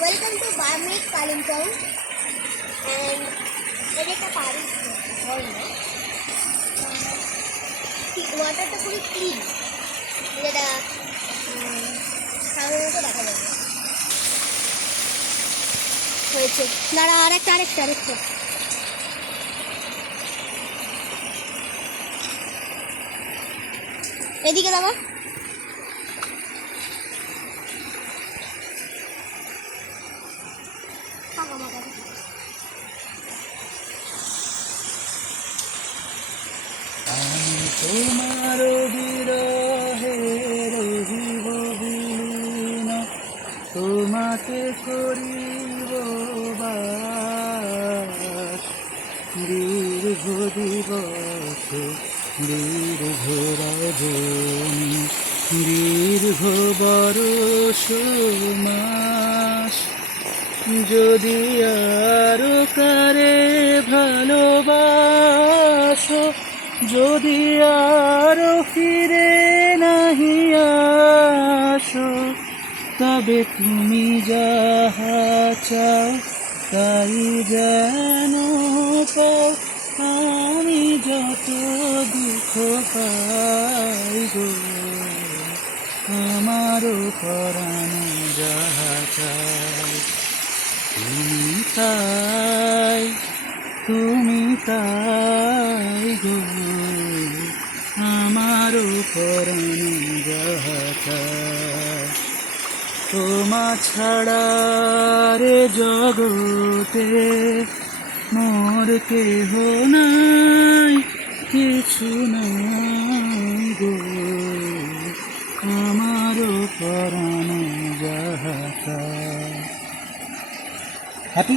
Welcome to Barmaid Kalimpong, and এটা একটা পারি হল না, ওয়াটারটা খুবই ক্লিন, যেটা সাধারণত দেখা যাবে হয়েছে। দাঁড়া, আরেকটা এদিকে দাবা। তোমার বিরহে রহিব বিলীন, তোমাকে করিব বাস। দীর্ঘ দিবস দীর্ঘ রজনী, দীর্ঘ বরষ মাস, যদি আরো কারে ভালোবাসো, যদি আরো ফিরে নাহি আসো, তবে তুমি যাহা চাও তাই যেন পাও। আমি যত দুঃখ পাই গো, আমারও পরাণে যাহা চাই, তুমি তাই গো, আমারও পরাণে যাহা চাই। তোমা ছাড়া রে জগতে মোর কেহ নাই, কিছু নাই গো, আমারও পরাণে যাহা চাই। হ্যাপি।